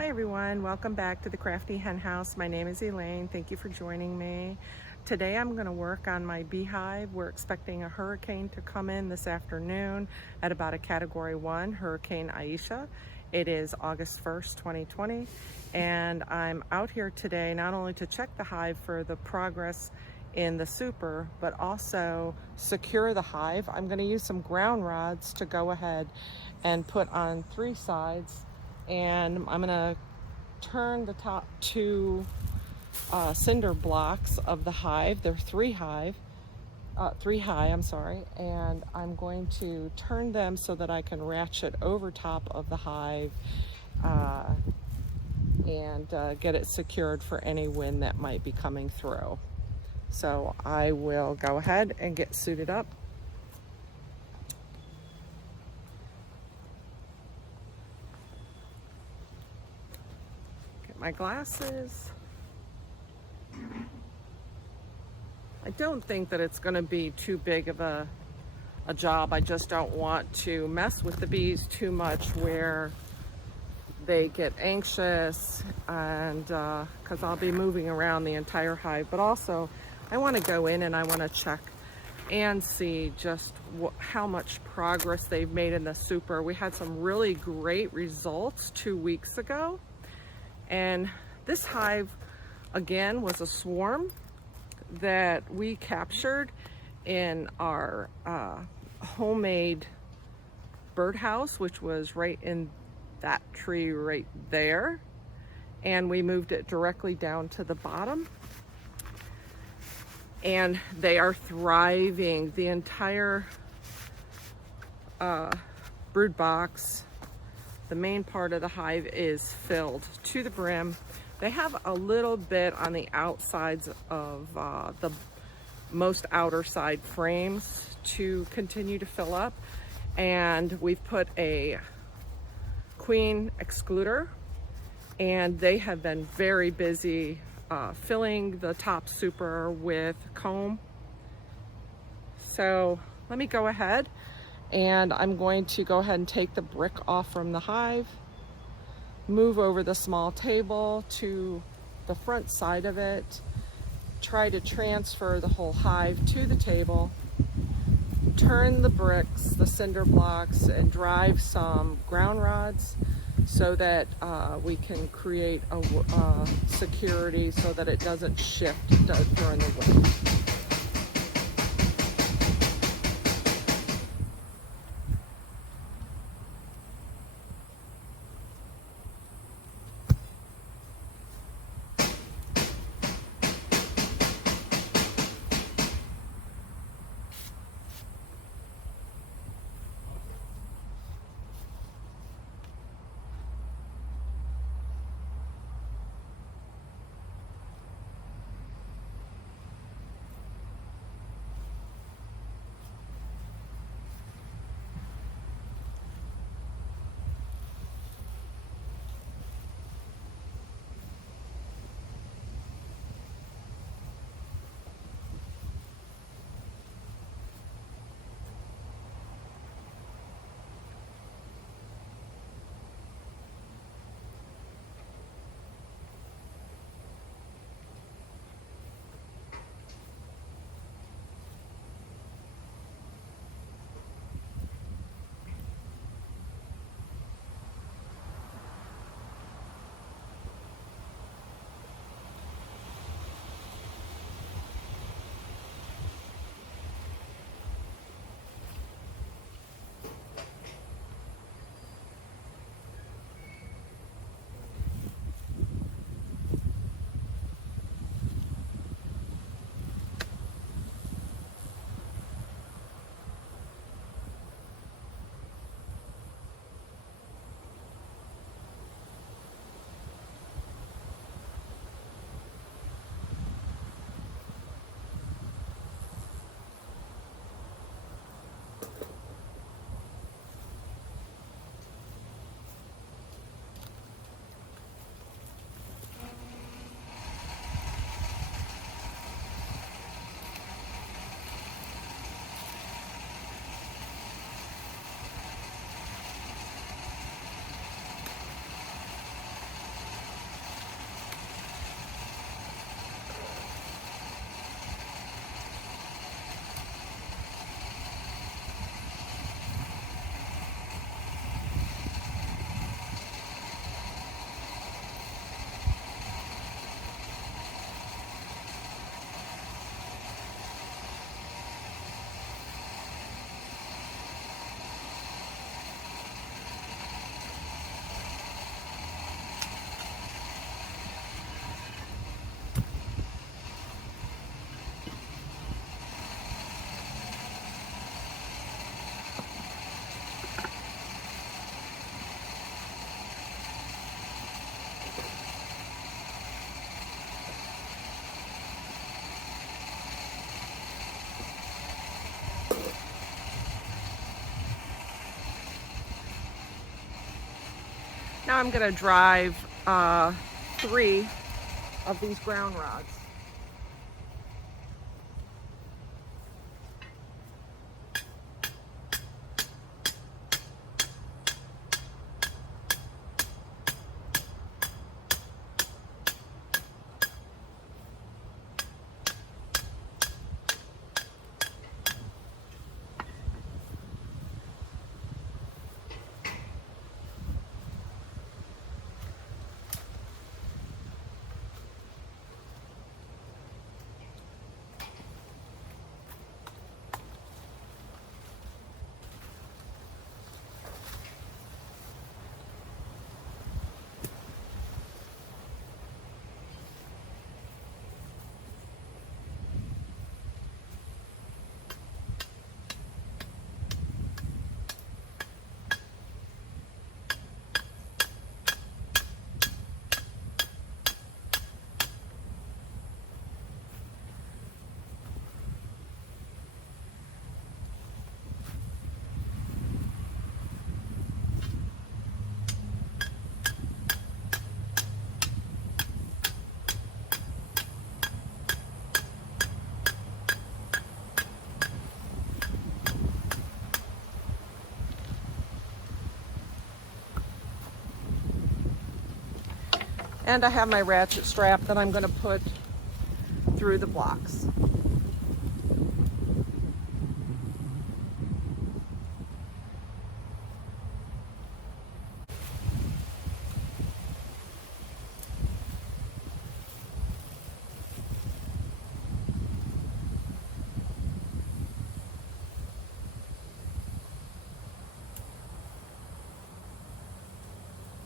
Hi everyone, welcome back to the Crafty Hen House. My name is Elaine. Thank you for joining me. Today I'm going to work on my beehive. We're expecting a hurricane to come in this afternoon at about a Category 1, Hurricane Aisha. It is August 1st, 2020, and I'm out here today not only to check the hive for the progress in the super, but also secure the hive. I'm going to use some ground rods to go ahead and put on 3 sides, and I'm going to turn the top 2 cinder blocks of the hive. They're 3 high, and I'm going to turn them so that I can ratchet over top of the hive and get it secured for any wind that might be coming through. So I will go ahead and get suited up. Get my glasses. I don't think that it's going to be too big of a job. I just don't want to mess with the bees too much where they get anxious, and because I'll be moving around the entire hive. But also I want to go in and I want to check and see just how much progress they've made in the super. We had some really great results 2 weeks ago, and this hive again was a swarm that we captured in our homemade birdhouse, which was right in that tree right there, and we moved it directly down to the bottom, and they are thriving. The entire brood box, the main part of the hive, is filled to the brim. They have a little bit on the outsides of the most outer side frames to continue to fill up, and we've put a queen excluder, and they have been very busy filling the top super with comb. So let me go ahead, and I'm going to go ahead and take the brick off from the hive, move over the small table to the front side of it, try to transfer the whole hive to the table, turn the bricks, the cinder blocks, and drive some ground rods so that we can create a security so that it doesn't shift during the wind. Now I'm going to drive 3 of these ground rods. And I have my ratchet strap that I'm going to put through the blocks.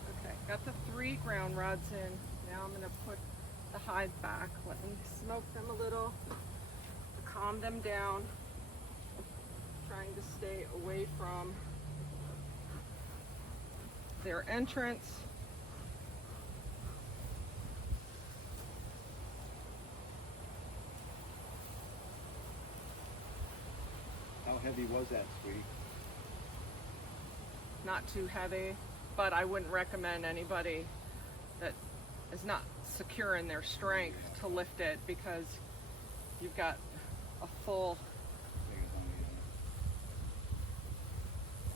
Okay, got the 3 ground rods in. Now I'm going to put the hive back. Let me smoke them a little, calm them down, trying to stay away from their entrance. How heavy was that, sweetie? Not too heavy, but I wouldn't recommend anybody that is not secure in their strength to lift it, because you've got a full,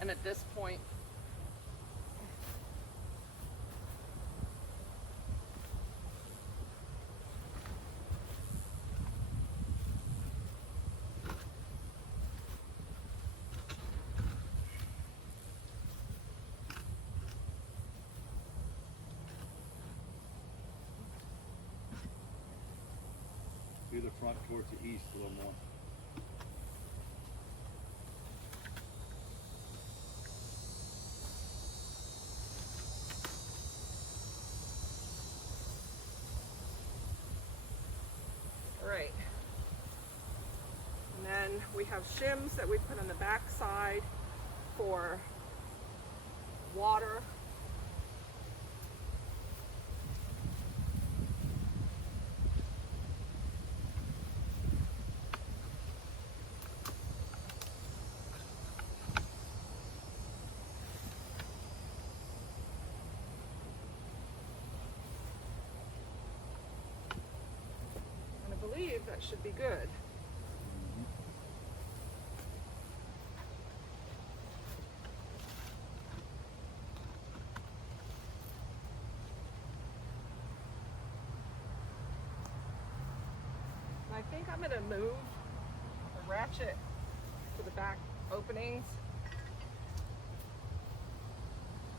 and at this point do the front towards the east a little more. right. And then we have shims that we put on the back side for water. And I believe that should be good. I think I'm going to move the ratchet to the back openings,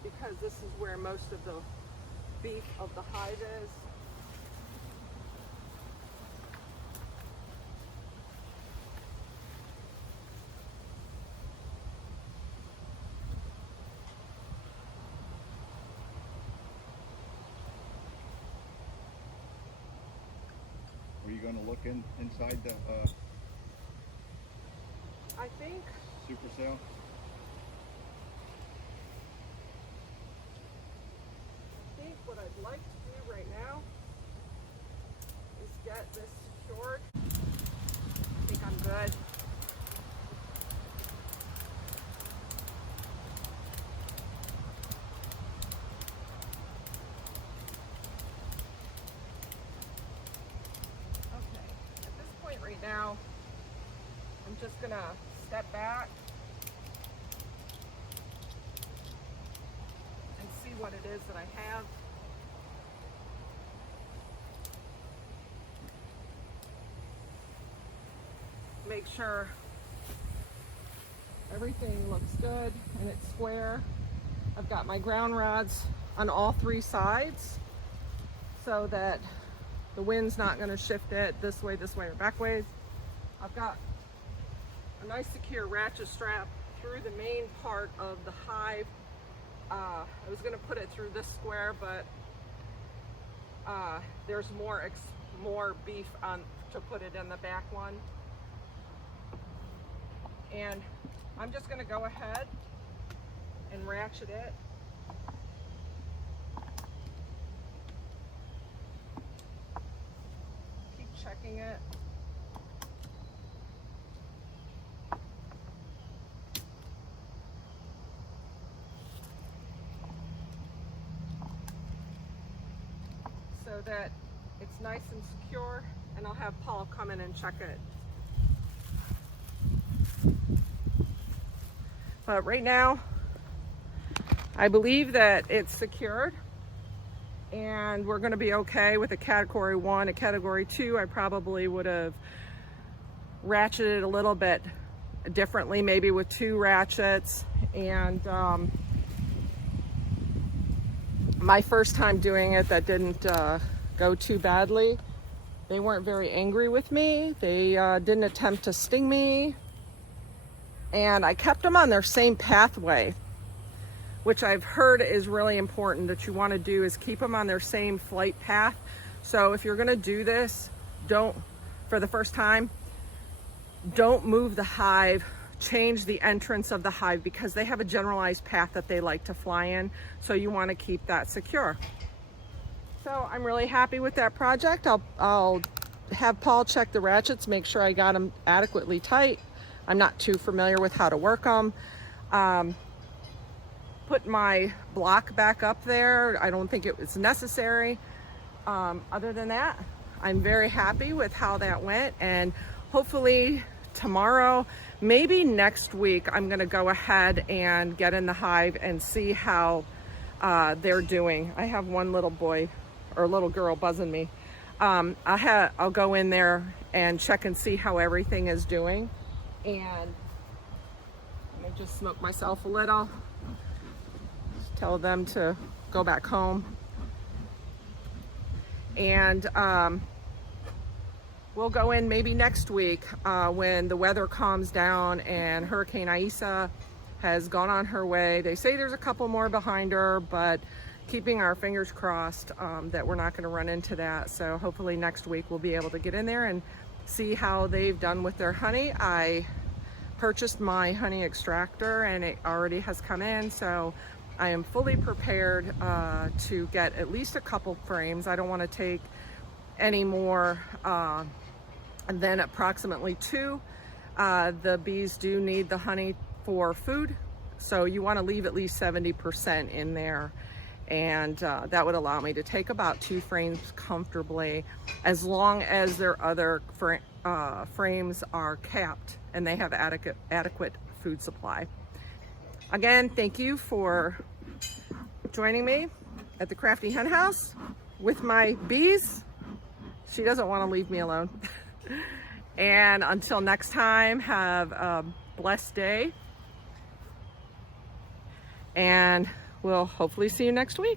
because this is where most of the beef of the hive is. Are you going to look inside the I think supercell? what I'd like to do right now is get this secured. I think I'm good. right now, I'm just gonna step back and see what it is that I have. Make sure everything looks good and it's square. I've got my ground rods on all three sides so that the wind's not going to shift it this way, or back ways. I've got a nice secure ratchet strap through the main part of the hive. I was going to put it through this square, but there's more beef on to put it in the back one. And I'm just going to go ahead and ratchet it. Keep checking it. So that it's nice and secure, and I'll have Paul come in and check it. But right now, I believe that it's secured and we're going to be okay with a category 1. A category 2, I probably would have ratcheted a little bit differently, maybe with 2 ratchets. And my first time doing it, that didn't go too badly. They weren't very angry with me. They didn't attempt to sting me. And I kept them on their same pathway, which I've heard is really important that you want to do, is keep them on their same flight path. So if you're going to do this, for the first time, don't move the hive, change the entrance of the hive, because they have a generalized path that they like to fly in. So you want to keep that secure. So I'm really happy with that project. I'll have Paul check the ratchets, make sure I got them adequately tight. I'm not too familiar with how to work them. Put my block back up there. I don't think it was necessary. Other than that, I'm very happy with how that went, and hopefully tomorrow, maybe next week, I'm gonna go ahead and get in the hive and see how they're doing. I have one little boy or little girl buzzing me. I'll go in there and check and see how everything is doing. And I just smoke myself a little. Just tell them to go back home. And we'll go in maybe next week when the weather calms down and Hurricane Isaias has gone on her way. They say there's a couple more behind her, but keeping our fingers crossed that we're not going to run into that. So hopefully next week we'll be able to get in there and see how they've done with their honey. I purchased my honey extractor and it already has come in, so I am fully prepared to get at least a couple frames. I don't want to take any more than approximately 2. The bees do need the honey for food, so you want to leave at least 70% in there. And that would allow me to take about 2 frames comfortably, as long as their other frames are capped and they have adequate food supply. Again, thank you for joining me at the Crafty Hen House with my bees. She doesn't want to leave me alone. And until next time, have a blessed day. And we'll hopefully see you next week.